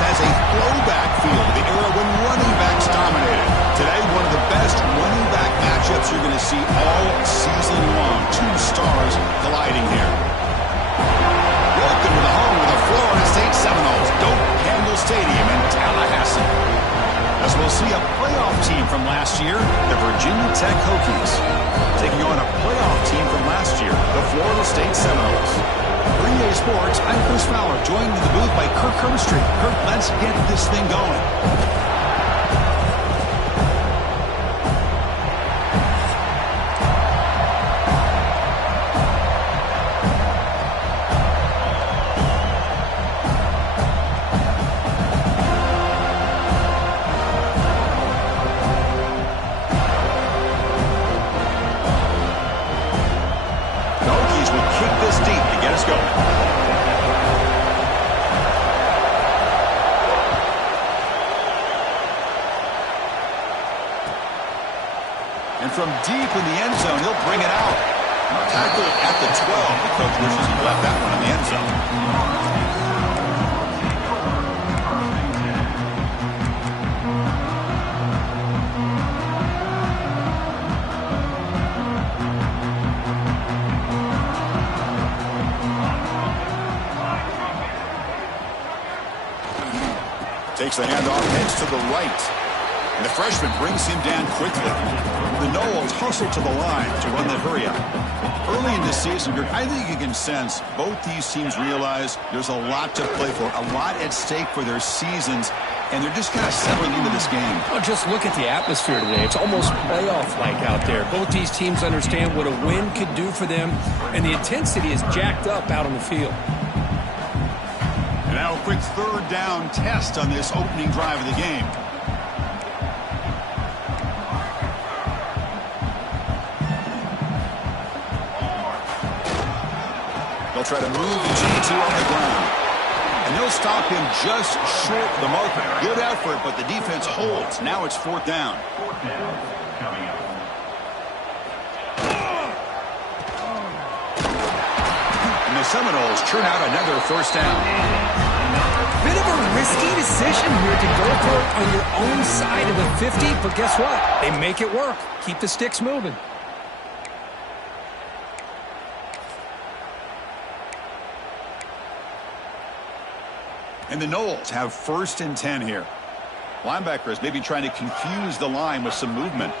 has a throwback feel to the era when running backs dominated. Today, one of the best running back matchups you're going to see all season long. Two stars colliding here. Welcome to the home of the Florida State Seminoles, Doak Campbell Stadium in Tallahassee. As we'll see a playoff team from last year, the Virginia Tech Hokies, taking on a playoff team from last year, the Florida State Seminoles. For EA Sports, I'm Chris Fowler, joined in the booth by Kirk Herbstreit. Kirk, let's get this thing going. And from deep in the end zone, he'll bring it out. Tackle at the 12. The coach wishes he left that one in the end zone. Takes the handoff, heads to the right. And the freshman brings him down quickly. The Noles hustle to the line to run the hurry up. Early in this season, I think you can sense both these teams realize there's a lot to play for, a lot at stake for their seasons, and they're just kind of settling into this game. Well, just look at the atmosphere today. It's almost playoff-like out there. Both these teams understand what a win could do for them, and the intensity is jacked up out on the field. And now a quick third down test on this opening drive of the game. They'll try to move the G2 on the ground. And they'll stop him just short of the marker. Good effort, but the defense holds. Now it's fourth down. And the Seminoles churn out another first down. Bit of a risky decision here to go for it on your own side of the 50, but guess what? They make it work. Keep the sticks moving. And the Noles have first and 10 here. Linebackers maybe trying to confuse the line with some movement.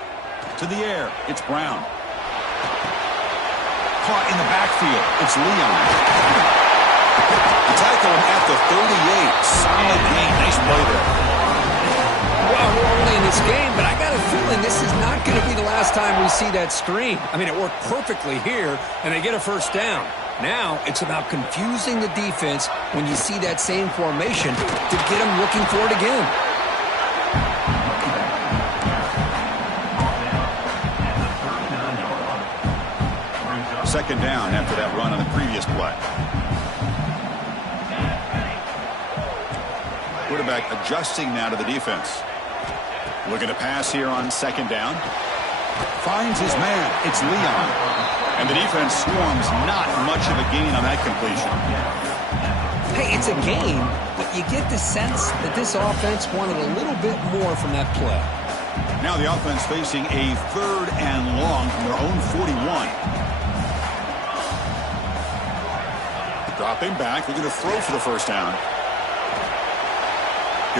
To the air, it's Brown. Caught in the backfield, it's Leon. The tackle him at the 38. Solid gain, nice play there. Well, we're only in this game, but I got a feeling this is not going to be the last time we see that screen. I mean, it worked perfectly here, and they get a first down. Now it's about confusing the defense when you see that same formation to get them looking for it again. Second down after that run on the previous play. Quarterback adjusting now to the defense. Looking to pass here on second down. Finds his man. It's Leon. And the defense swarms, not much of a gain on that completion. Hey, it's a gain, but you get the sense that this offense wanted a little bit more from that play. Now the offense facing a third and long from their own 41. Dropping back, looking to throw for the first down.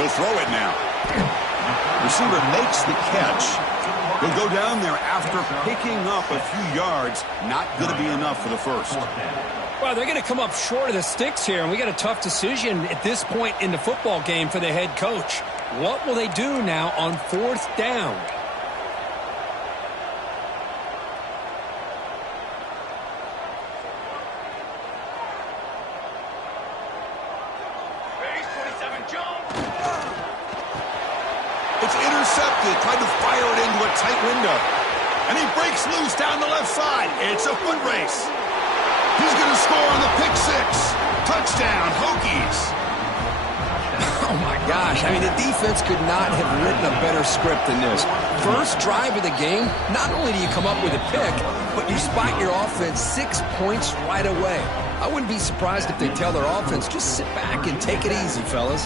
He'll throw it now. Receiver makes the catch. He'll go down there after picking up a few yards. Not going to be enough for the first. Well, they're going to come up short of the sticks here, and we got a tough decision at this point in the football game for the head coach. What will they do now on fourth down? It's intercepted, tried to fire it into a tight window. And he breaks loose down the left side. It's a foot race. He's going to score on the pick six. Touchdown, Hokies. Oh, my gosh. I mean, the defense could not have written a better script than this. First drive of the game, not only do you come up with a pick, but you spot your offense 6 points right away. I wouldn't be surprised if they tell their offense, just sit back and take it easy, fellas.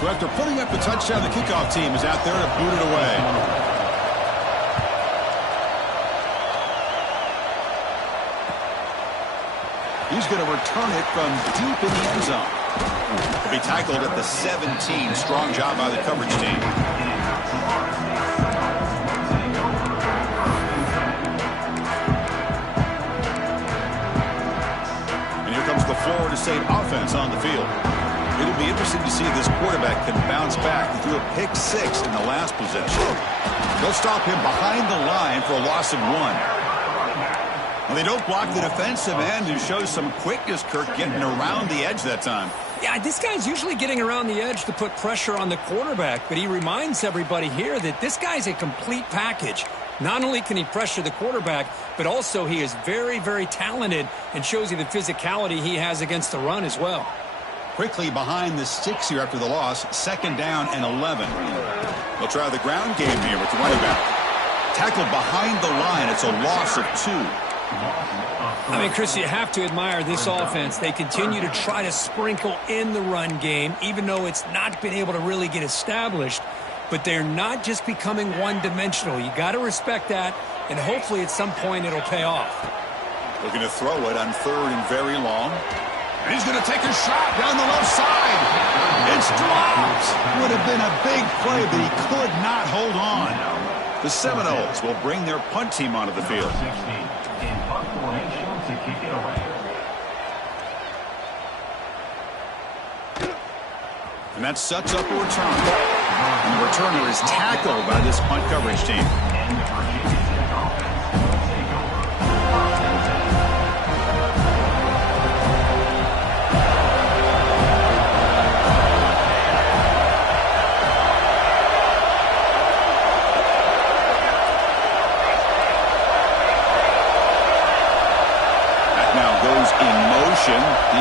So after putting up the touchdown, the kickoff team is out there to boot it away. He's going to return it from deep in the end zone. He'll be tackled at the 17. Strong job by the coverage team. And here comes the Florida State offense on the field. It'll be interesting to see if this quarterback can bounce back. He threw a pick 6 in the last possession. They'll stop him behind the line for a loss of 1. Well, they don't block the defensive end, who shows some quickness, Kirk, getting around the edge that time. Yeah, this guy's usually getting around the edge to put pressure on the quarterback, but he reminds everybody here that this guy's a complete package. Not only can he pressure the quarterback, but also he is very, very talented and shows you the physicality he has against the run as well. Quickly behind the sticks here after the loss, 2nd down and 11. They'll try the ground game here with the running back. Tackled behind the line. It's a loss of 2. I mean, Chris, you have to admire this offense. They continue to try to sprinkle in the run game, even though it's not been able to really get established. But they're not just becoming one-dimensional. You got to respect that, and hopefully at some point it'll pay off. Looking to throw it on 3rd and very long. And he's going to take a shot down the left side. It's dropped. Would have been a big play, but he could not hold on. The Seminoles will bring their punt team onto the field. And that sets up a return. And the returner is tackled by this punt coverage team.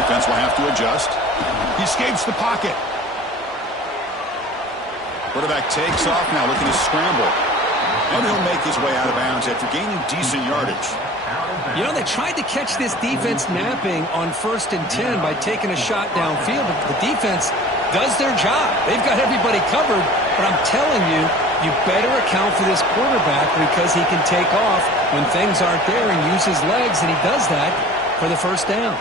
Defense will have to adjust. He escapes the pocket. Quarterback takes off now, looking to scramble. And he'll make his way out of bounds after gaining decent yardage. You know, they tried to catch this defense napping on 1st and 10 by taking a shot downfield. But the defense does their job. They've got everybody covered. But I'm telling you, you better account for this quarterback because he can take off when things aren't there and use his legs, and he does that for the 1st down.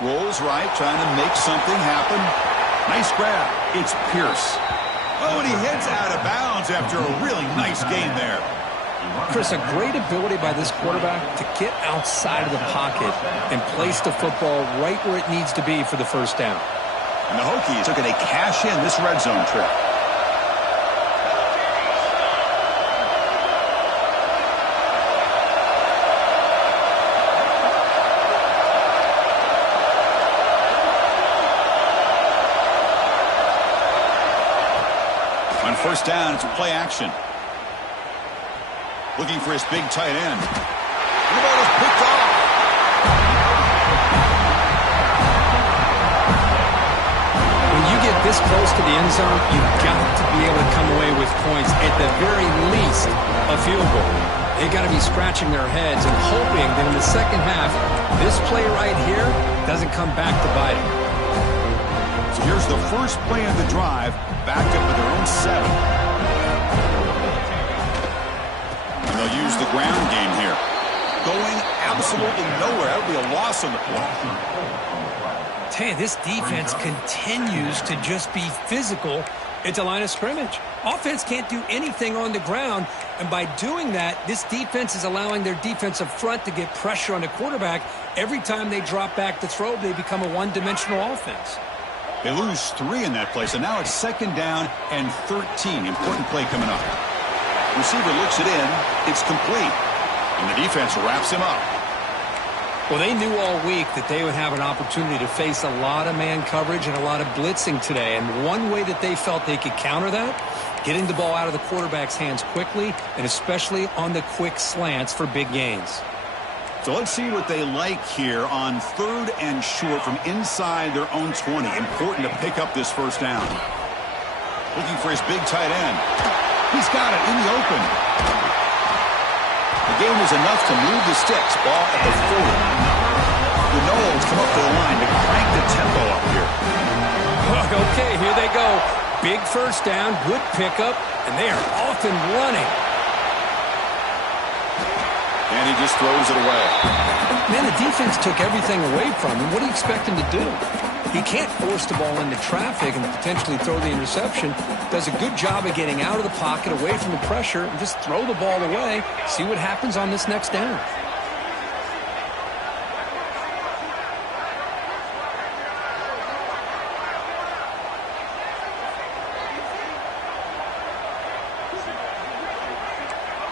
Rolls right, trying to make something happen. Nice grab. It's Pierce. Oh, and he heads out of bounds after a really nice gain there. Chris, a great ability by this quarterback to get outside of the pocket and place the football right where it needs to be for the 1st down. And the Hokies are going to cash in this red zone trip. On 1st down, it's a play action. Looking for his big tight end. The ball is picked off. When you get this close to the end zone, you've got to be able to come away with points, at the very least, a field goal. They've got to be scratching their heads and hoping that in the 2nd half, this play right here doesn't come back to bite them. So here's the first play of the drive, backed up with their own 7. And they'll use the ground game here. Going absolutely nowhere. That would be a loss on the play. Tell you, this defense continues to just be physical at the line of scrimmage. Offense can't do anything on the ground, and by doing that, this defense is allowing their defensive front to get pressure on the quarterback. Every time they drop back to throw, they become a one-dimensional offense. They lose 3 in that play, so now it's 2nd down and 13. Important play coming up. Receiver looks it in. It's complete. And the defense wraps him up. Well, they knew all week that they would have an opportunity to face a lot of man coverage and a lot of blitzing today. And one way that they felt they could counter that, getting the ball out of the quarterback's hands quickly, and especially on the quick slants for big gains. So let's see what they like here on 3rd and short from inside their own 20. Important to pick up this first down. Looking for his big tight end. He's got it in the open. The gain is enough to move the sticks. Ball at the 40. The Noles come up to the line to crank the tempo up here. Okay, here they go. Big first down, good pickup, and they are off and running. And he just throws it away. Man, the defense took everything away from him. What do you expect him to do? He can't force the ball into traffic and potentially throw the interception. Does a good job of getting out of the pocket, away from the pressure, and just throw the ball away. See what happens on this next down.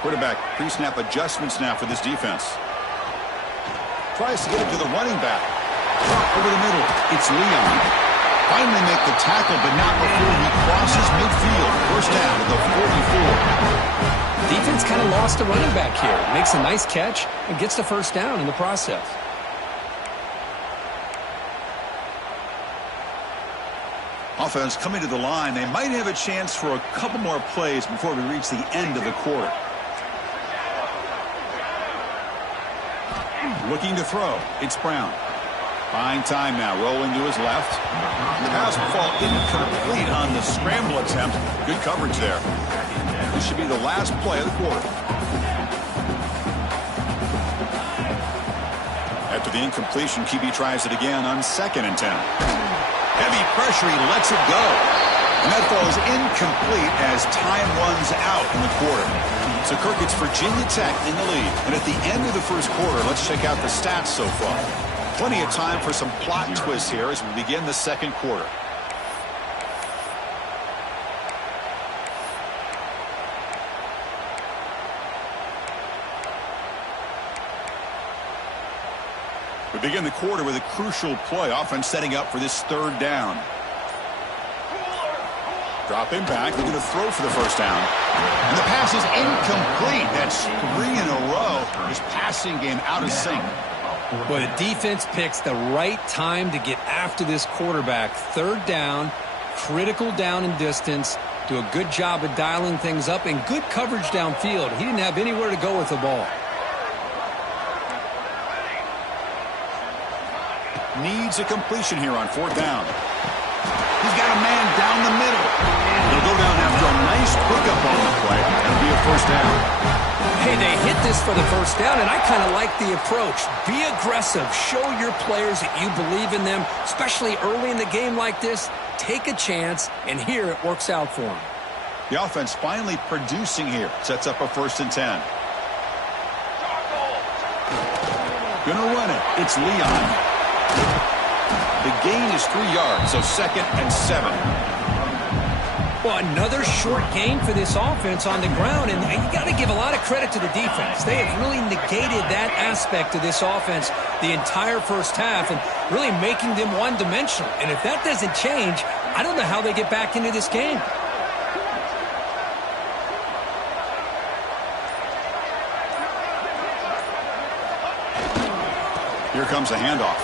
Quarterback pre-snap adjustments now for this defense. Tries to get it to the running back. Drop over the middle. It's Leon. Finally make the tackle, but not before he crosses midfield. First down at the 44. Defense kind of lost the running back here. Makes a nice catch and gets the first down in the process. Offense coming to the line. They might have a chance for a couple more plays before we reach the end of the quarter. Looking to throw. It's Brown. Buying time now. Rolling to his left. The pass will fall incomplete on the scramble attempt. Good coverage there. This should be the last play of the quarter. After the incompletion, QB tries it again on 2nd and 10. Heavy pressure. He lets it go. And that falls incomplete as time runs out in the quarter. So, Kirk, it's Virginia Tech in the lead. And at the end of the first quarter, let's check out the stats so far. Plenty of time for some plot twists here as we begin the second quarter. We begin the quarter with a crucial play. Offense setting up for this 3rd down. Dropping back, looking to throw for the first down. And the pass is incomplete. That's 3 in a row. His passing game out of sync. Well, the defense picks the right time to get after this quarterback. 3rd down, critical down and distance. Do a good job of dialing things up and good coverage downfield. He didn't have anywhere to go with the ball. Needs a completion here on 4th down. He's got a man down the middle. He'll go down after a nice pickup on the play. That'll be a first down. Hey, they hit this for the first down, and I kind of like the approach. Be aggressive. Show your players that you believe in them, especially early in the game like this. Take a chance, and here it works out for them. The offense finally producing here. Sets up a 1st and 10. Gonna run it. It's Leon. The gain is 3 yards, so 2nd and 7. Well, another short gain for this offense on the ground, and you got to give a lot of credit to the defense. They have really negated that aspect of this offense the entire first half and really making them one-dimensional. And if that doesn't change, I don't know how they get back into this game. Here comes a handoff.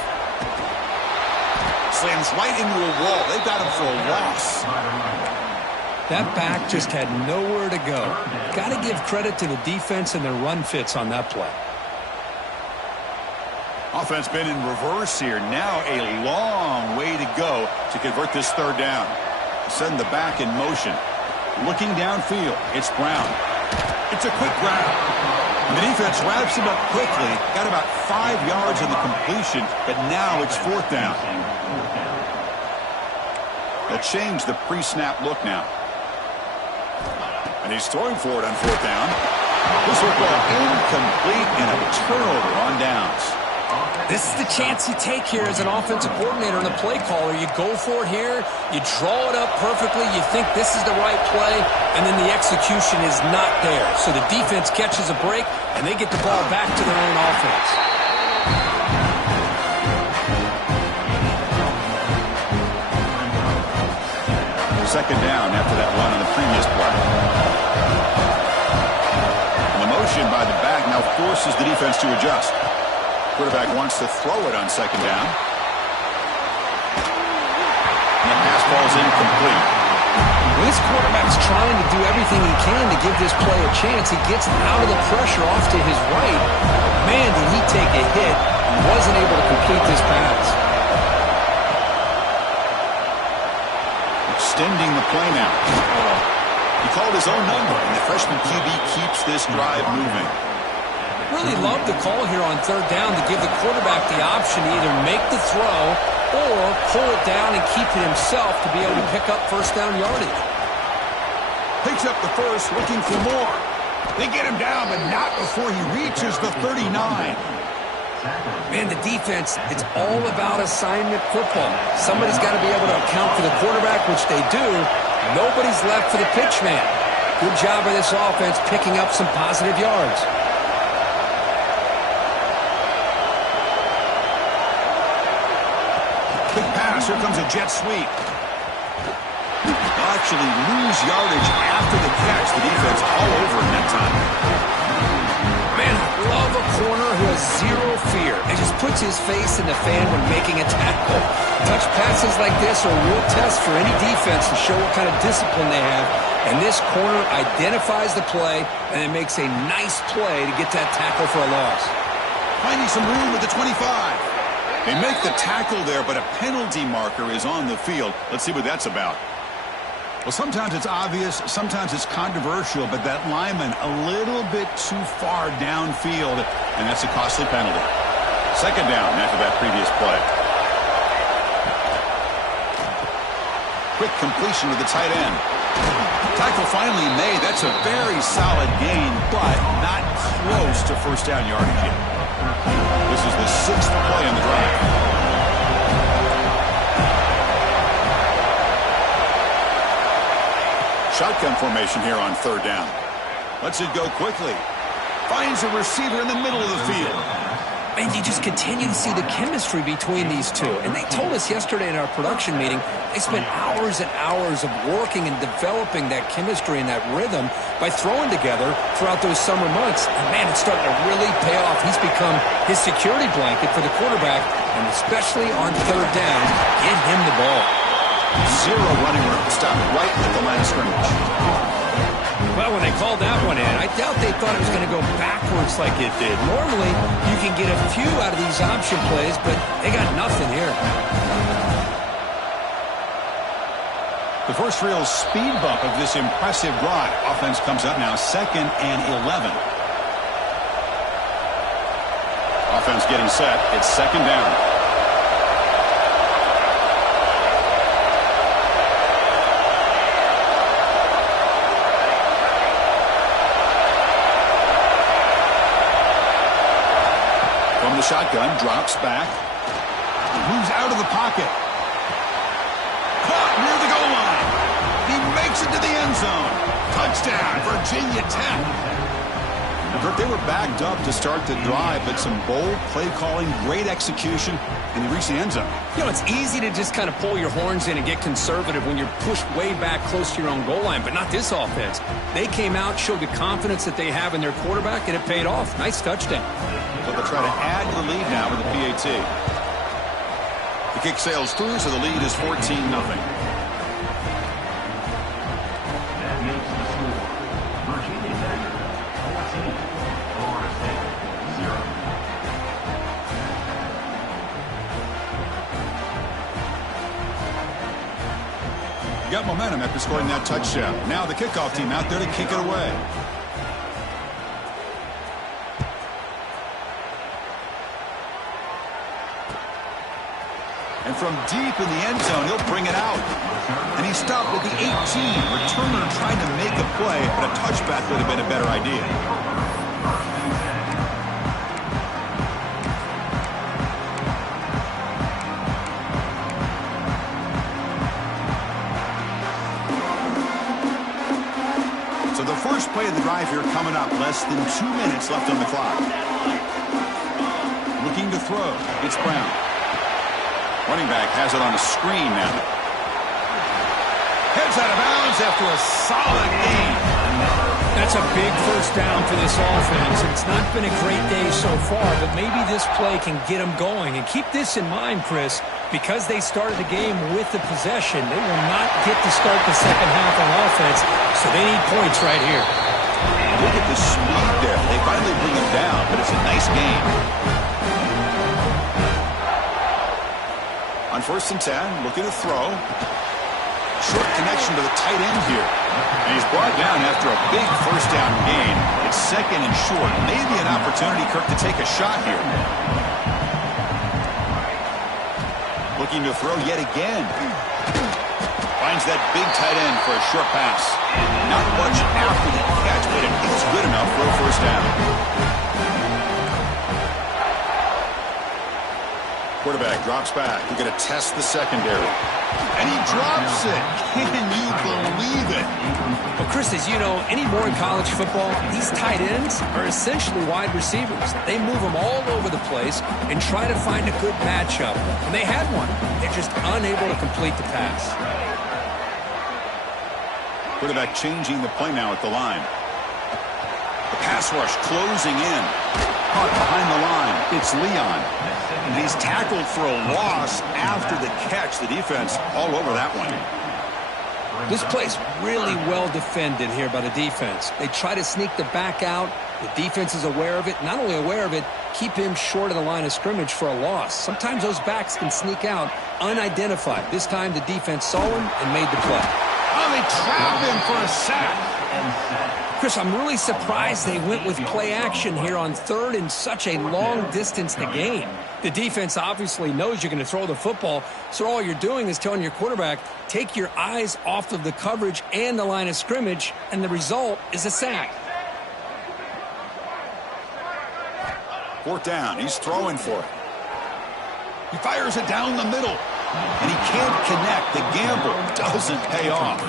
Slams right into a wall. They've got him for a loss. That back just had nowhere to go. Got to give credit to the defense and their run fits on that play. Offense been in reverse here. Now a long way to go to convert this 3rd down. Send the back in motion. Looking downfield. It's Brown. It's a quick grab. The defense wraps him up quickly. Got about 5 yards in the completion, but now it's 4th down. That changed the pre-snap look now. And he's throwing for it on 4th down. This will go incomplete and a turnover on downs. This is the chance you take here as an offensive coordinator and a play caller. You go for it here. You draw it up perfectly. You think this is the right play, and then the execution is not there. So the defense catches a break, and they get the ball back to their own offense. 2nd down after that run on the previous play. And the motion by the back now forces the defense to adjust. Quarterback wants to throw it on second down. And the pass ball is incomplete. Well, this quarterback's trying to do everything he can to give this play a chance. He gets out of the pressure off to his right. Man, did he take a hit and wasn't able to complete this pass. Extending the play now. He called his own number, and the freshman QB keeps this drive moving. Really love the call here on third down to give the quarterback the option to either make the throw or pull it down and keep it himself to be able to pick up first down yardage. Picks up the first, looking for more. They get him down, but not before he reaches the 39. Man, the defense, it's all about assignment football. Somebody's got to be able to account for the quarterback, which they do. Nobody's left for the pitch man. Good job of this offense picking up some positive yards. Big pass. Here comes a jet sweep. They'll actually lose yardage after the catch. The defense all over him that time. Man, I love a corner who has zero fear and just puts his face in the fan when making a tackle. Touch passes like this are a real test for any defense to show what kind of discipline they have. And this corner identifies the play and then makes a nice play to get that tackle for a loss. Finding some room at the 25. They make the tackle there, but a penalty marker is on the field. Let's see what that's about. Well, sometimes it's obvious, sometimes it's controversial, but that lineman a little bit too far downfield, and that's a costly penalty. Second down after that previous play. Quick completion to the tight end. Tackle finally made. That's a very solid gain, but not close to first down yardage yet. This is the 6th play in the drive. Shotgun formation here on third down. Lets it go quickly. Finds a receiver in the middle of the field. And you just continue to see the chemistry between these two. And they told us yesterday in our production meeting, they spent hours and hours of working and developing that chemistry and that rhythm by throwing together throughout those summer months. And man, it's starting to really pay off. He's become his security blanket for the quarterback, and especially on third down, get him the ball. Zero running room. Stopped right at the line of scrimmage. Well, when they called that one in, I doubt they thought it was going to go backwards like it did. Normally, you can get a few out of these option plays, but they got nothing here. The first real speed bump of this impressive drive. Offense comes up now, 2nd and 11. Offense getting set. It's second down. From the shotgun, drops back. Moves out of the pocket. Caught near the goal line. He makes it to the end zone. Touchdown, Virginia Tech. They were backed up to start the drive, but some bold play calling, great execution, and they reached the end zone. You know, it's easy to just kind of pull your horns in and get conservative when you're pushed way back close to your own goal line, but not this offense. They came out, showed the confidence that they have in their quarterback, and it paid off. Nice touchdown. So they'll try to add to the lead now with the PAT. The kick sails through, so the lead is 14-0. Got momentum after scoring that touchdown. Now the kickoff team out there to kick it away. And from deep in the end zone, he'll bring it out. And he stopped at the 18. Returner trying to make a play, but a touchback would have been a better idea. So the first play of the drive here coming up. Less than 2 minutes left on the clock. Looking to throw. It's Brown. Running back has it on a screen now. Heads out of bounds after a solid gain. That's a big first down for this offense. It's not been a great day so far, but maybe this play can get them going. And keep this in mind, Chris, because they started the game with the possession, they will not get to start the second half on offense, so they need points right here. Look at the speed there. They finally bring him down, but it's a nice game. On 1st and 10, looking to throw. Short connection to the tight end here. And he's brought down after a big first down gain. It's 2nd and short. Maybe an opportunity, Kirk, to take a shot here. Looking to throw yet again. Finds that big tight end for a short pass. Not much after the catch, but it is good enough for a first down. Quarterback drops back. We're going to test the secondary. And he drops it. Can you believe it? Well, Chris, as you know, anymore in college football, these tight ends are essentially wide receivers. They move them all over the place and try to find a good matchup. And they had one. They're just unable to complete the pass. Quarterback changing the play now at the line. The pass rush closing in. Caught behind the line. It's Leon. And he's tackled for a loss after the catch. The defense all over that one. This play's really well defended here by the defense. They try to sneak the back out. The defense is aware of it. Not only aware of it, keep him short of the line of scrimmage for a loss. Sometimes those backs can sneak out unidentified. This time the defense saw him and made the play. Oh, they trap him for a sack. Chris, I'm really surprised they went with play action here on 3rd and such a long distance to gain. The defense obviously knows you're going to throw the football, so all you're doing is telling your quarterback, take your eyes off of the coverage and the line of scrimmage, and the result is a sack. 4th down. He's throwing for it. He fires it down the middle, and he can't connect. The gamble doesn't pay off.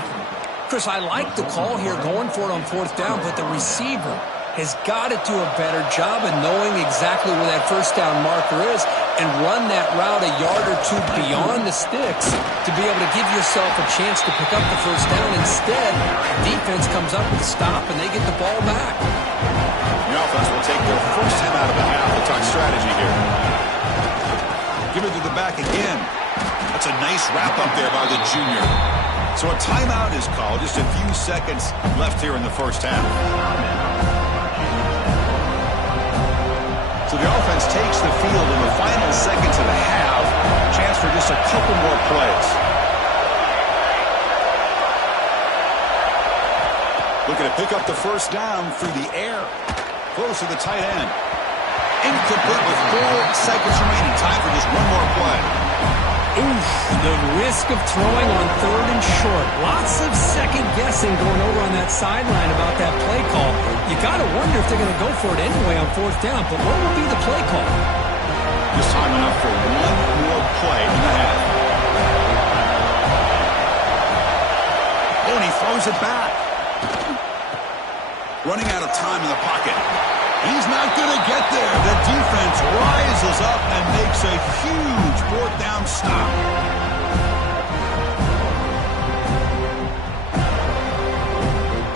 Chris, I like the call here going for it on 4th down, but the receiver has got to do a better job of knowing exactly where that first down marker is and run that route a yard or two beyond the sticks to be able to give yourself a chance to pick up the first down. Instead, defense comes up with a stop and they get the ball back. The offense will take their first time out of the half. We'll talk strategy here. Give it to the back again. That's a nice wrap up there by the junior. So a timeout is called. Just a few seconds left here in the first half. So the offense takes the field in the final seconds of the half. Chance for just a couple more plays. Looking to pick up the first down through the air. Close to the tight end. Incomplete with 4 seconds remaining. Time for just one more play. Oof, the risk of throwing on 3rd and short. Lots of second guessing going over on that sideline about that play call. You got to wonder if they're going to go for it anyway on 4th down, but what will be the play call? Just time enough for one more play in the half. Oh, and he throws it back. Running out of time in the pocket. He's not going to get there. The defense rises up and makes a huge 4th down stop.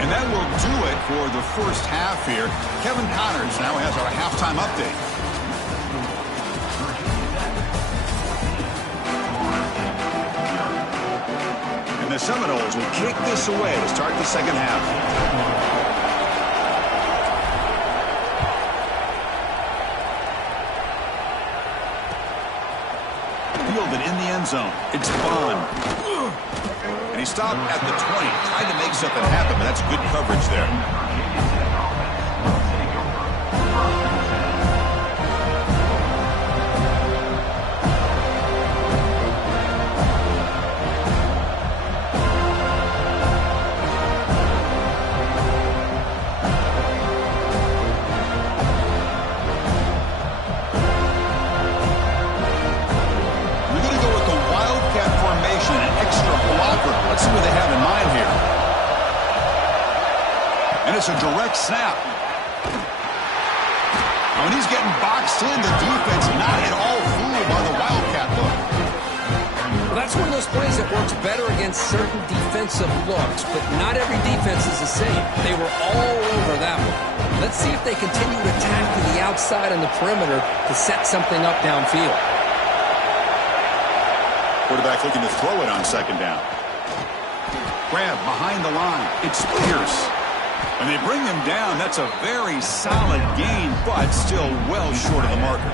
And that will do it for the first half here. Kevin Connors now has our halftime update. And the Seminoles will kick this away to start the second half. Fielded in the end zone. It's Bond. And he stopped at the 20. Tried to make something happen, but that's good coverage there. Let's see what they have in mind here. And it's a direct snap. Now, when he's getting boxed in, the defense not at all fooled by the Wildcat look. Well, that's one of those plays that works better against certain defensive looks, but not every defense is the same. They were all over that one. Let's see if they continue to attack to the outside on the perimeter to set something up downfield. Quarterback looking to throw it on second down. Grab behind the line. It's Pierce. And they bring him down. That's a very solid gain, but still well short of the marker.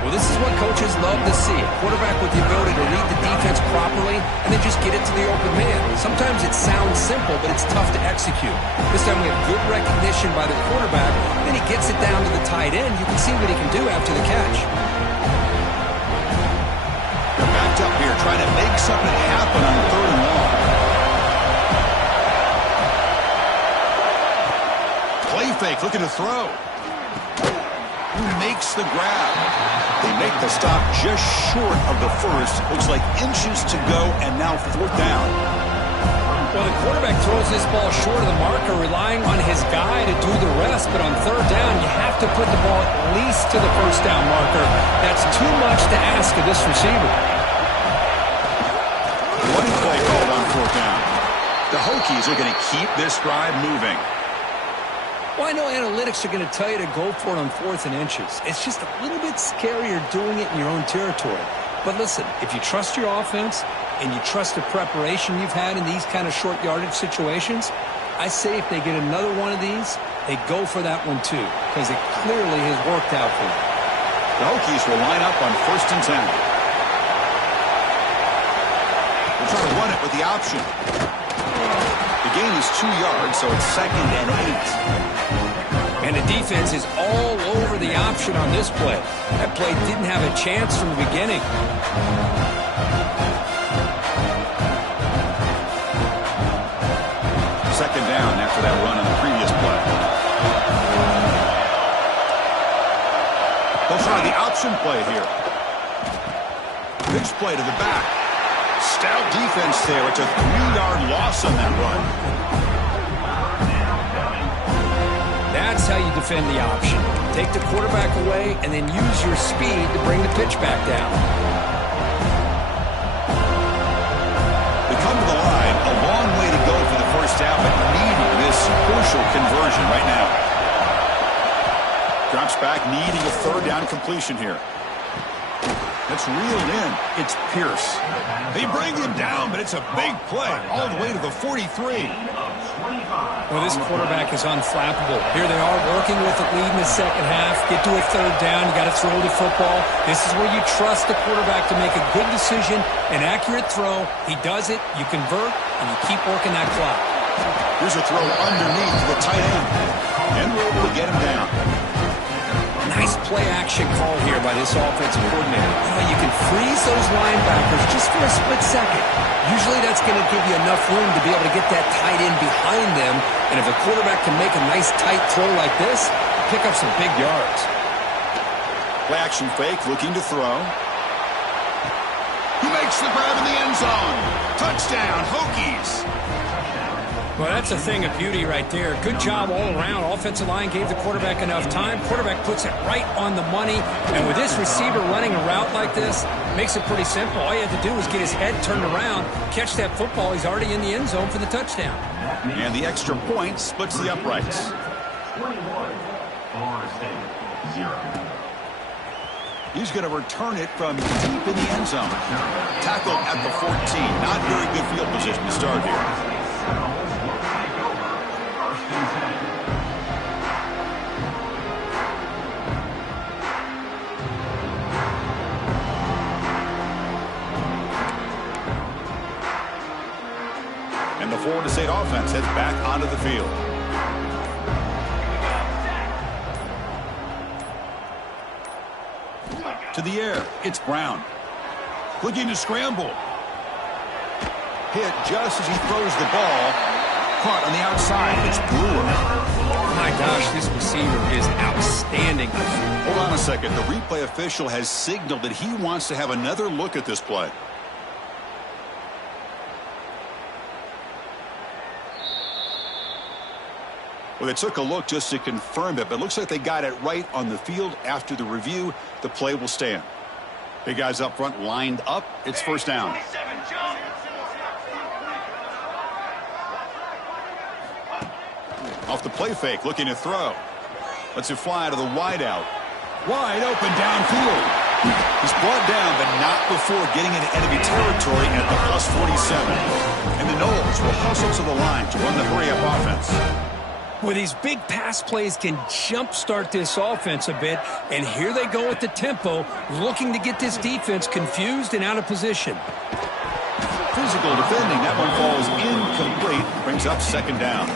Well, this is what coaches love to see. A quarterback with the ability to read the defense properly and then just get it to the open man. Sometimes it sounds simple, but it's tough to execute. This time we have good recognition by the quarterback. Then he gets it down to the tight end. You can see what he can do after the catch. They're backed up here, trying to make something happen on 3rd and long. Play fake, looking to throw. Who makes the grab? They make the stop just short of the first. Looks like inches to go, and now 4th down. Well, the quarterback throws this ball short of the marker, relying on his guy to do the rest. But on 3rd down, you have to put the ball at least to the 1st down marker. That's too much to ask of this receiver. One play called on 4th down. The Hokies are going to keep this drive moving. Well, I know analytics are going to tell you to go for it on 4th and inches. It's just a little bit scarier doing it in your own territory. But listen, if you trust your offense and you trust the preparation you've had in these kind of short yardage situations, I say if they get another one of these, they go for that one too, because it clearly has worked out for them. The Hokies will line up on 1st and 10. They'll try to run it with the option. The gain is 2 yards, so it's 2nd and 8. And the defense is all over the option on this play. That play didn't have a chance from the beginning. Second down after that run on the previous play. They'll try the option play here. Pitch play to the back. Stout defense there. It's a 3-yard loss on that run. That's how you defend the option. Take the quarterback away and then use your speed to bring the pitch back down. They come to the line. A long way to go for the 1st down, but needing this crucial conversion right now. Drops back, needing a 3rd down completion here. That's reeled in. It's Pierce. They bring him down, but it's a big play all the way to the 43. Well, this quarterback is unflappable. Here they are working with the lead in the second half. Get to a 3rd down. You got to throw the football. This is where you trust the quarterback to make a good decision, an accurate throw. He does it. You convert, and you keep working that clock. Here's a throw underneath the tight end. And we're able to get him down. Nice play-action call here by this offensive coordinator. You can freeze those linebackers just for a split second. Usually that's going to give you enough room to be able to get that tight end behind them. And if a quarterback can make a nice tight throw like this, pick up some big yards. Play-action fake, looking to throw. He makes the grab in the end zone. Touchdown, Hokies. Well, that's a thing of beauty right there. Good job all around. Offensive line gave the quarterback enough time. Quarterback puts it right on the money. And with this receiver running a route like this, makes it pretty simple. All you have to do is get his head turned around, catch that football. He's already in the end zone for the touchdown. And the extra point splits the uprights. 21, Florida State, 0. He's going to return it from deep in the end zone. Tackled at the 14. Not very good field position to start here. And the Florida State offense heads back onto the field. To the air, it's Brown. Looking to scramble. Hit just as he throws the ball. Caught on the outside. It's Brewer. My gosh, this receiver is outstanding. Hold on a second. The replay official has signaled that he wants to have another look at this play. Well, they took a look just to confirm it, but it looks like they got it right on the field. After the review, the play will stand. Big guys up front lined up. It's 1st down. Off the play fake, looking to throw. Lets it fly to the wideout. Wide open downfield. He's brought down, but not before getting into enemy territory at the +47. And the Noles will hustle to the line to run the hurry-up offense. Well, these big pass plays can jumpstart this offense a bit, and here they go with the tempo, looking to get this defense confused and out of position. Physical defending. That one falls incomplete. Brings up second down.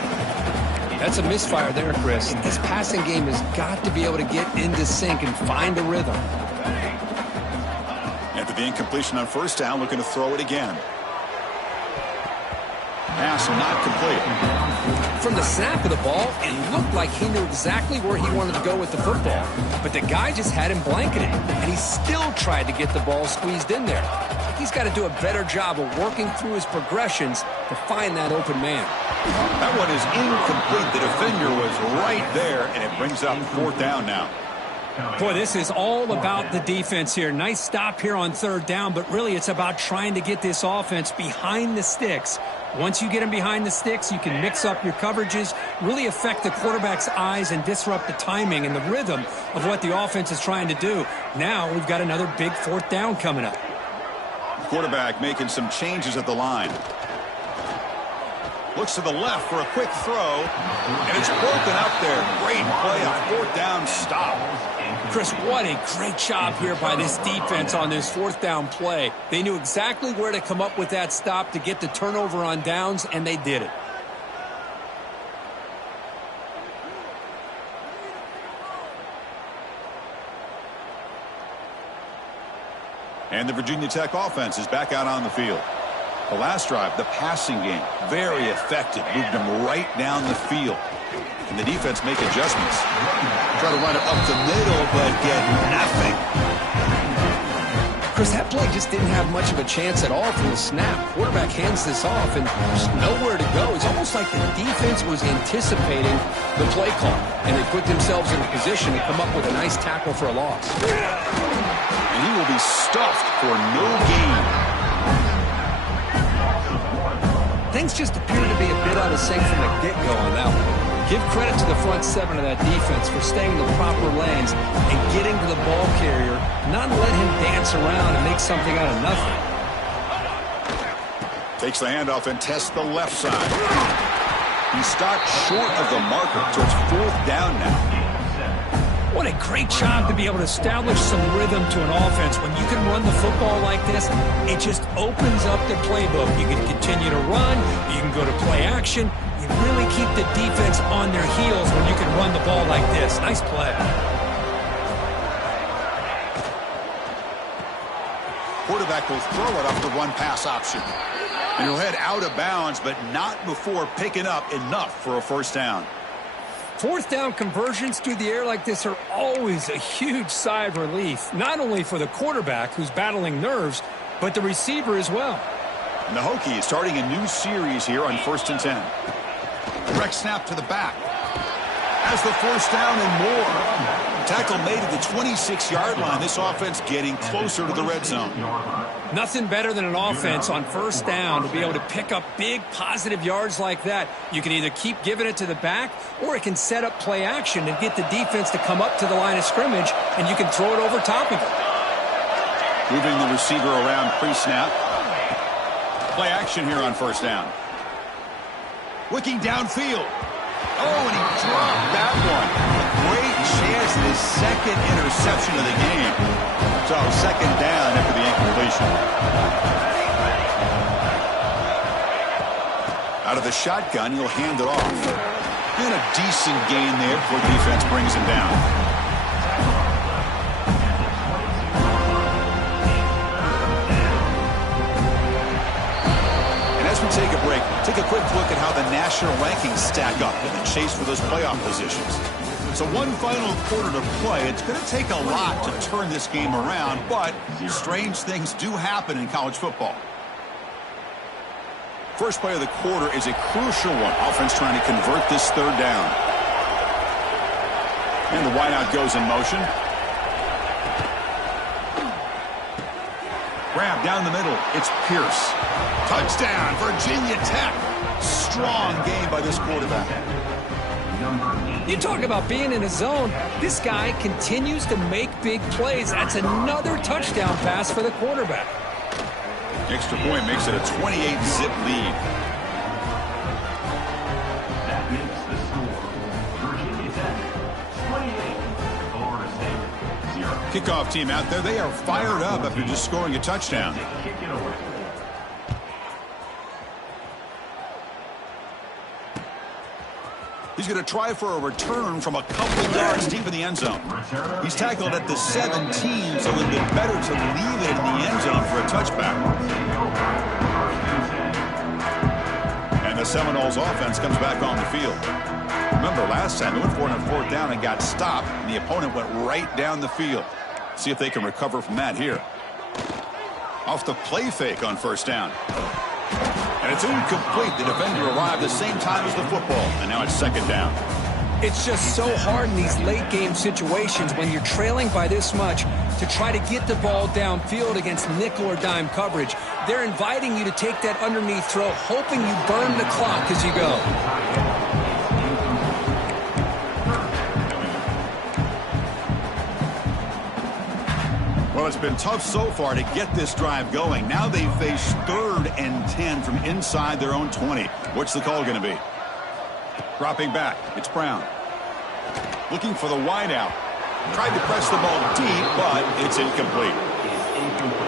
That's a misfire there, Chris. This passing game has got to be able to get into sync and find a rhythm. After the incompletion on first down, looking to throw it again. Pass not complete. From the snap of the ball, it looked like he knew exactly where he wanted to go with the football. But the guy just had him blanketed, and he still tried to get the ball squeezed in there. He's got to do a better job of working through his progressions to find that open man. That one is incomplete. The defender was right there, and it brings up fourth down now. Boy, this is all about the defense here. Nice stop here on third down, but really it's about trying to get this offense behind the sticks. Once you get them behind the sticks, you can mix up your coverages, really affect the quarterback's eyes and disrupt the timing and the rhythm of what the offense is trying to do. Now we've got another big fourth down coming up. Quarterback making some changes at the line. Looks to the left for a quick throw, and it's broken up there. Great play, a fourth down stop. Chris, what a great job here by this defense on this fourth down play. They knew exactly where to come up with that stop to get the turnover on downs, and they did it. And the Virginia Tech offense is back out on the field. The last drive, the passing game, very effective. Moved them right down the field. And the defense make adjustments. Try to run it up the middle, but get nothing. Chris, that play just didn't have much of a chance at all from the snap. Quarterback hands this off, and there's nowhere to go. It's almost like the defense was anticipating the play call, and they put themselves in a position to come up with a nice tackle for a loss. And he will be stuffed for no gain. Things just appear to be a bit out of sync from the get-go on that one. Give credit to the front seven of that defense for staying in the proper lanes and getting to the ball carrier, not letting him dance around and make something out of nothing. Takes the handoff and tests the left side. He stopped short of the marker, so it's fourth down now. What a great job to be able to establish some rhythm to an offense. When you can run the football like this, it just opens up the playbook. You can continue to run. You can go to play action. You really keep the defense on their heels when you can run the ball like this. Nice play. Quarterback will throw it off the run-pass option. And he'll head out of bounds, but not before picking up enough for a first down. Fourth down conversions through the air like this are always a huge sigh of relief, not only for the quarterback who's battling nerves, but the receiver as well. And the Hokies starting a new series here on 1st and 10. Direct snap to the back. Has the first down and more. Tackle made at the 26-yard line. This offense getting closer to the red zone. Nothing better than an offense on first down to be able to pick up big positive yards like that. You can either keep giving it to the back, or it can set up play action and get the defense to come up to the line of scrimmage, and you can throw it over top of it. Moving the receiver around pre-snap. Play action here on first down. Looking downfield. Oh, and he dropped that one. A great chance at his second interception of the game. So second down after the incompletion. Out of the shotgun, he'll hand it off. And a decent gain there before the defense brings him down. Take a break. Take a quick look at how the national rankings stack up in the chase for those playoff positions. So one final quarter to play. It's going to take a lot to turn this game around, but strange things do happen in college football. First play of the quarter is a crucial one. Offense trying to convert this third down. And the wideout goes in motion. Grab down the middle. It's Pierce. Touchdown, Virginia Tech. Strong game by this quarterback. You talk about being in a zone. This guy continues to make big plays. That's another touchdown pass for the quarterback. Extra point makes it a 28-zip lead. That makes the score Virginia Tech 28, Florida State 0. Kickoff team out there. They are fired up after just scoring a touchdown. Kick it away. He's going to try for a return from a couple of yards deep in the end zone. He's tackled at the 17, so it would be better to leave it in the end zone for a touchback. And the Seminoles offense comes back on the field. Remember, last time they went for it on fourth down and got stopped, and the opponent went right down the field. See if they can recover from that here. Off the play fake on first down. And it's incomplete. The defender arrived the same time as the football, and now it's second down. It's just so hard in these late-game situations when you're trailing by this much to try to get the ball downfield against nickel or dime coverage. They're inviting you to take that underneath throw, hoping you burn the clock as you go. Well, it's been tough so far to get this drive going. Now they face 3rd and 10 from inside their own 20. What's the call going to be? Dropping back. It's Brown. Looking for the wideout. Tried to press the ball deep, but it's incomplete.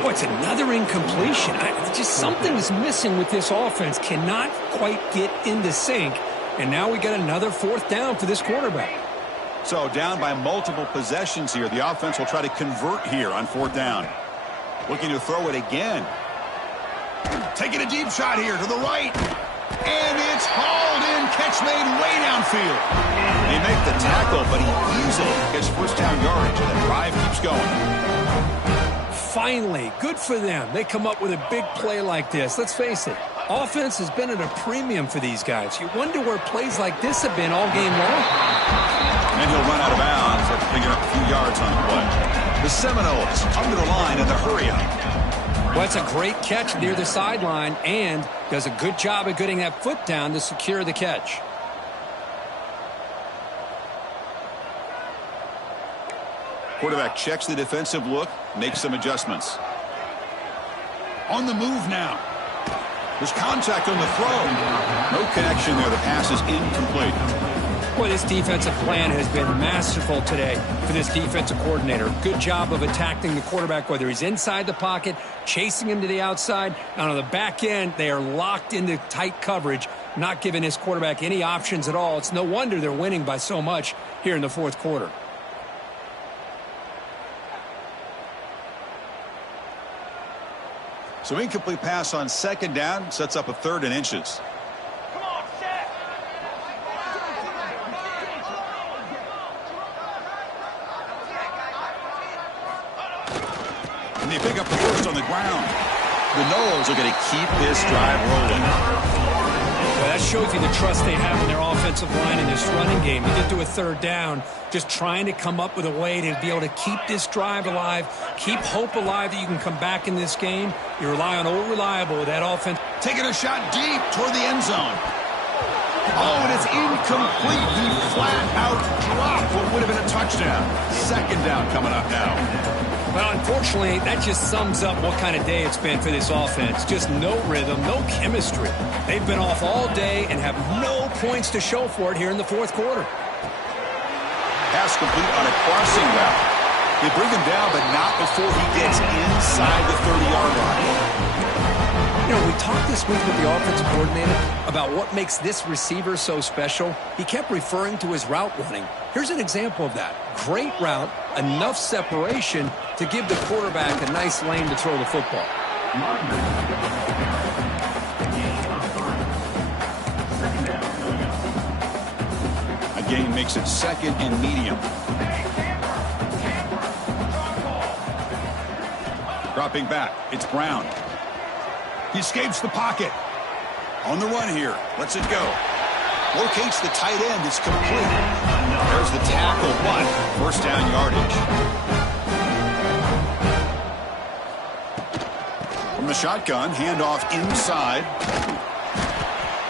Oh, it's another incompletion. Just something is missing with this offense. Cannot quite get into sync. And now we got another fourth down for this quarterback. So down by multiple possessions here. The offense will try to convert here on fourth down. Looking to throw it again. Taking a deep shot here to the right. And it's hauled in. Catch made way downfield. They make the tackle, but he easily gets first down yardage, and the drive keeps going. Finally, good for them. They come up with a big play like this. Let's face it, offense has been at a premium for these guys. You wonder where plays like this have been all game long. And he'll run out of bounds after picking up a few yards on the play. The Seminoles under the line in the hurry-up. Well, that's a great catch near the sideline and does a good job of getting that foot down to secure the catch. Quarterback checks the defensive look, makes some adjustments. On the move now. There's contact on the throw. No connection there. The pass is incomplete. Boy, this defensive plan has been masterful today for this defensive coordinator. Good job of attacking the quarterback, whether he's inside the pocket, chasing him to the outside. And on the back end, they are locked into tight coverage, not giving his quarterback any options at all. It's no wonder they're winning by so much here in the fourth quarter. So incomplete pass on second down sets up a 3rd and inches. And they pick up the first on the ground. The Noles are going to keep this drive rolling. Well, that shows you the trust they have in their offensive line in this running game. You get to a 3rd down, just trying to come up with a way to be able to keep this drive alive, keep hope alive that you can come back in this game. You rely on Old Reliable with that offense. Taking a shot deep toward the end zone. Oh, and it's incomplete. He flat out dropped what would have been a touchdown. Second down coming up now. Well, unfortunately, that just sums up what kind of day it's been for this offense. Just no rhythm, no chemistry. They've been off all day and have no points to show for it here in the fourth quarter. Pass complete on a crossing route. They bring him down, but not before he gets inside the 30-yard line. You know, we talked this week with the offensive coordinator about what makes this receiver so special. He kept referring to his route running. Here's an example of that. Great route, enough separation to give the quarterback a nice lane to throw the football. A gain makes it 2nd and medium. Dropping back, it's Brown. He escapes the pocket. On the run here. Lets it go. Locates the tight end. It's complete. There's the tackle, but first down yardage. From the shotgun, handoff inside.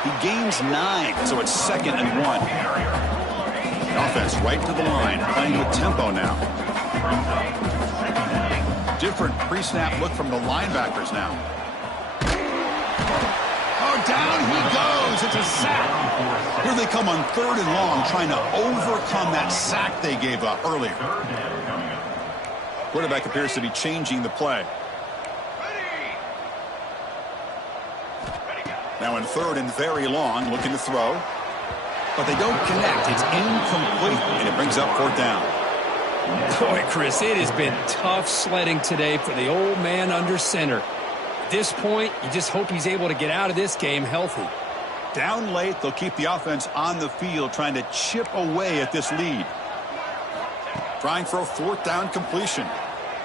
He gains 9, so it's 2nd and 1. offense right to the line, playing with tempo now. Different pre-snap look from the linebackers now. Oh, down he goes. It's a sack. Here they come on 3rd and long, trying to overcome that sack they gave up earlier. Quarterback appears to be changing the play. Now in 3rd and very long, looking to throw. But they don't connect. It's incomplete, and it brings up 4th down. Boy, Chris, it has been tough sledding today for the old man under center. At this point, you just hope he's able to get out of this game healthy. Down late, they'll keep the offense on the field, trying to chip away at this lead. Trying for a 4th down completion.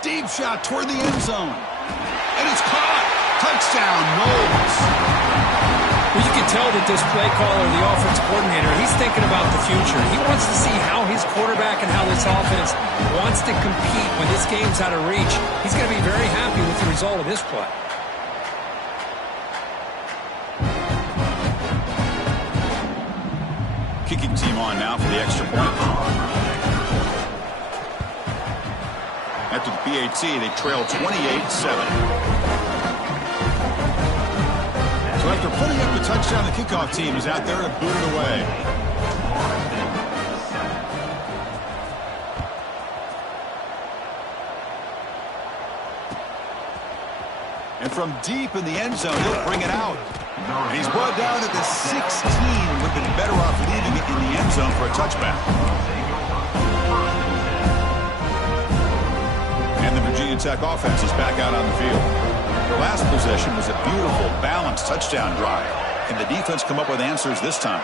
Deep shot toward the end zone. And it's caught. Touchdown, Knowles. Well, you can tell that this play caller, the offensive coordinator, he's thinking about the future. He wants to see how his quarterback and how this offense wants to compete when this game's out of reach. He's going to be very happy with the result of this play. Kicking team on now for the extra point. After the PAT, they trail 28-7. So after putting up the touchdown, the kickoff team is out there to boot it away. And from deep in the end zone, he'll bring it out. And he's brought down at the 16. Would have been better off leaving it in the end zone for a touchback. And the Virginia Tech offense is back out on the field. Their last possession was a beautiful, balanced touchdown drive. Can the defense come up with answers this time?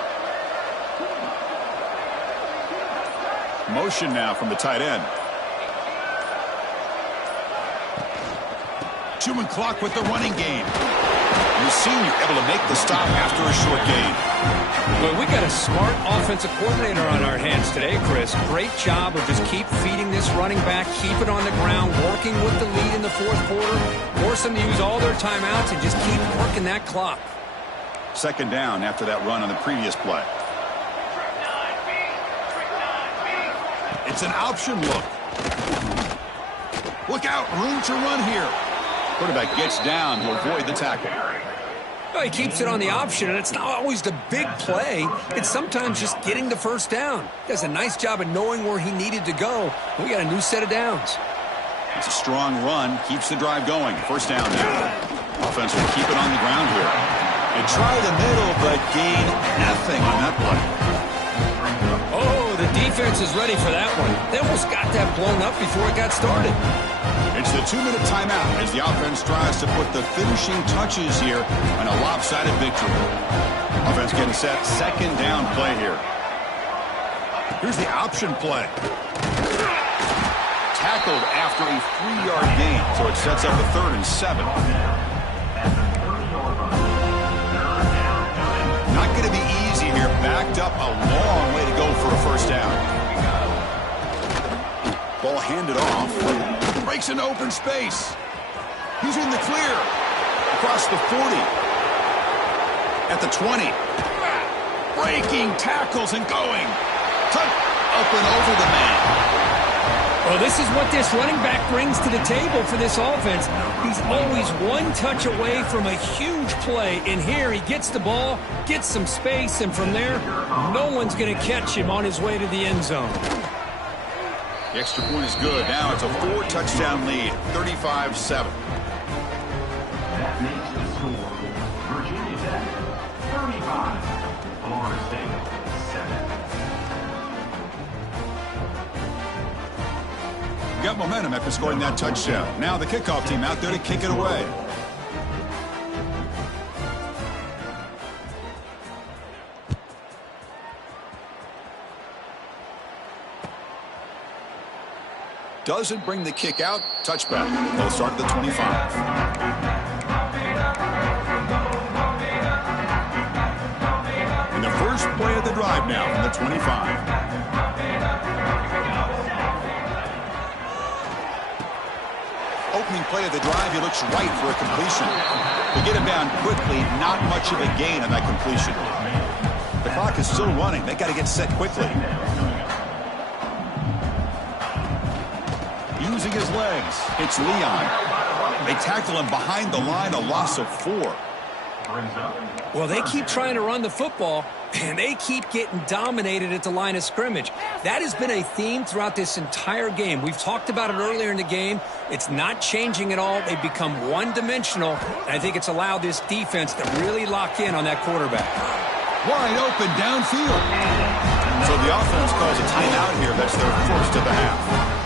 Motion now from the tight end. Chewing clock with the running game. The senior able to make the stop after a short gain. Well, we got a smart offensive coordinator on our hands today, Chris. Great job of just keep feeding this running back, keep it on the ground, working with the lead in the 4th quarter, force them to use all their timeouts, and just keep working that clock. 2nd down after that run on the previous play. It's an option look. Look out, room to run here. Quarterback gets down to avoid the tackle. Well, he keeps it on the option, and it's not always the big play. It's sometimes just getting the 1st down. He does a nice job of knowing where he needed to go. We got a new set of downs. It's a strong run, keeps the drive going. 1st down now. Offense will keep it on the ground here. They try the middle, but gain nothing on that play. Oh, the defense is ready for that one. They almost got that blown up before it got started. It's the 2-minute timeout as the offense tries to put the finishing touches here on a lopsided victory. Offense getting set, 2nd down play here. Here's the option play. Tackled after a 3-yard gain, so it sets up a 3rd and 7. Not going to be easy here. Backed up a long way to go for a 1st down. Ball handed off. Breaks into open space. He's in the clear. Across the 40. At the 20. Breaking tackles and going. Up and over the man. Well, this is what this running back brings to the table for this offense. He's always one touch away from a huge play. And here he gets the ball, gets some space, and from there, no one's going to catch him on his way to the end zone. The extra point is good. Now it's a 4-touchdown lead, 35-7. That makes the score Virginia Tech 35, Florida State 7. Got momentum after scoring that touchdown. Now the kickoff team out there to kick it away. Doesn't bring the kick out. Touchback. They'll start at the 25. And the first play of the drive now from the 25. Opening play of the drive, he looks right for a completion. They get him down quickly, not much of a gain on that completion. The clock is still running. They got to get set quickly. using his legs. It's Leon. They tackle him behind the line, a loss of 4. Well, they keep trying to run the football, and they keep getting dominated at the line of scrimmage. That has been a theme throughout this entire game. We've talked about it earlier in the game. It's not changing at all. They've become one-dimensional, and I think it's allowed this defense to really lock in on that quarterback. Wide open downfield. So the offense calls a timeout here. That's their first of the half.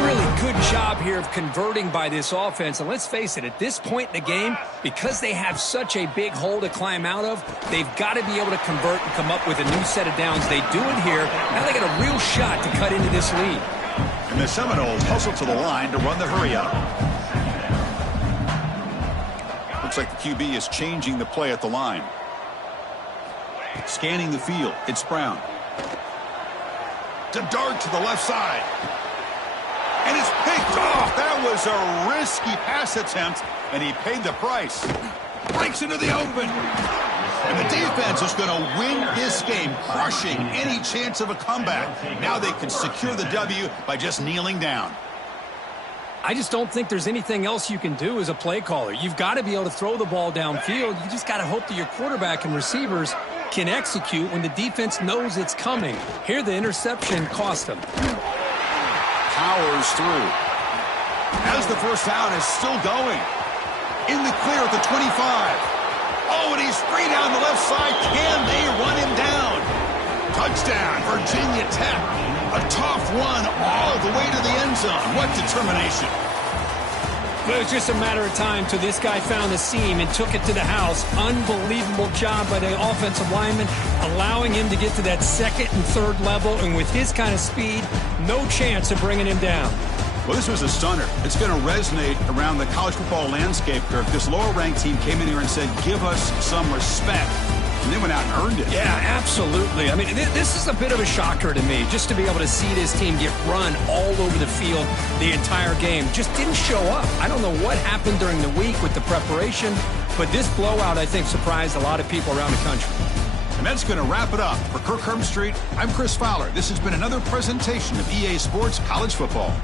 Really good job here of converting by this offense. And let's face it, at this point in the game, because they have such a big hole to climb out of, they've got to be able to convert and come up with a new set of downs. They do it here. Now they got a real shot to cut into this lead. And the Seminoles hustle to the line to run the hurry up. Looks like the QB is changing the play at the line. Scanning the field, it's Brown. To dart to the left side. And it's picked off. That was a risky pass attempt, and he paid the price. Breaks into the open. And the defense is going to win this game, crushing any chance of a comeback. Now they can secure the W by just kneeling down. I just don't think there's anything else you can do as a play caller. You've got to be able to throw the ball downfield. You just got to hope that your quarterback and receivers can execute when the defense knows it's coming. Here, the interception cost them. Powers through. As the first down is still going. In the clear at the 25. Oh, and he's free down the left side. Can they run him down? Touchdown, Virginia Tech. A tough run all the way to the end zone. What determination. But it was just a matter of time till this guy found the seam and took it to the house. Unbelievable job by the offensive lineman, allowing him to get to that second and third level. And with his kind of speed, no chance of bringing him down. Well, this was a stunner. It's going to resonate around the college football landscape, Kirk. This lower-ranked team came in here and said, give us some respect. And they went out and earned it. Yeah, absolutely. I mean, this is a bit of a shocker to me, just to be able to see this team get run all over the field the entire game. Just didn't show up. I don't know what happened during the week with the preparation, but this blowout, I think, surprised a lot of people around the country. And that's going to wrap it up. For Kirk Herbstreit, I'm Chris Fowler. This has been another presentation of EA Sports College Football.